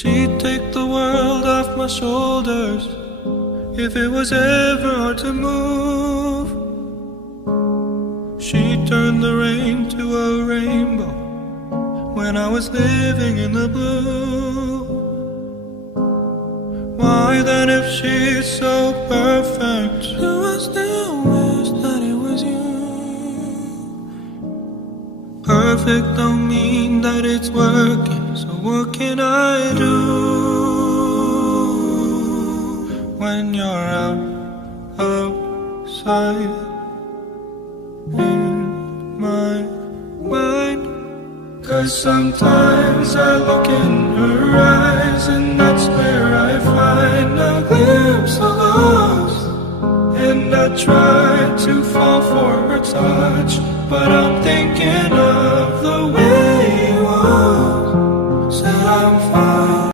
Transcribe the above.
She'd take the world off my shoulders if it was ever hard to move. She'd turn the rain to a rainbow when I was living in the blue. Why then, if she's so perfect, do I still wish that it was you? Perfect don't mean that it's working, so what can I do when you're outside in my mind? 'Cause sometimes I look in her eyes, and that's where I find a glimpse of us. And I try to fall for her touch, but I'm